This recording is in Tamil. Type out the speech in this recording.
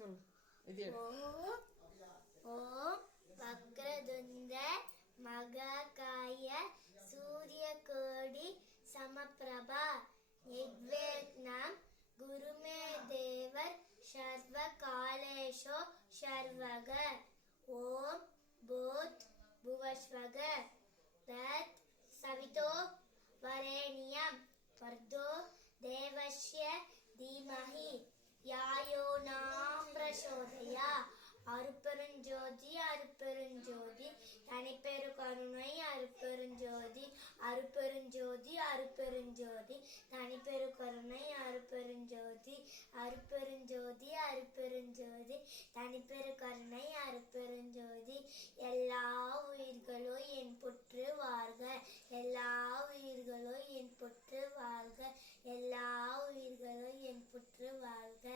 சொல். இது ஓம் ஓம் வக்ரதுண்ட மகாகாய சூரியகோடி சமப்பிரபா நிர்விக்னம் குருமே தேவர் சர்வ காலேஷோ சர்வக. ஓம் பூத் புவஸ்வக தத் சவிதோ வரேணியம் வர்தோ தேவஸ்ய தீமஹி யாயோ நாம் பிரசோதயா. அருப்பெருஞ்சோதி அருப்பெருஞ்சோதி தனிப்பெரு கருணை அருப்பெருஞ்சோதி அருப்பெருஞ்சோதி அருப்பெருஞ்சோதி தனிப்பெரு கருணை அருப்பெருஞ்சோதி அருப்பெருஞ்சோதி அருப்பெருஞ்சோதி தனிப்பெரு கருணை அருப்பெருஞ்சோதி. எல்லா உயிர்களோ என் புற்று வாழ்க, எல்லா உயிர்களோ என் புற்று வாழ்க, எல்லா உயிர்களோ என் புற்று வாழ்க.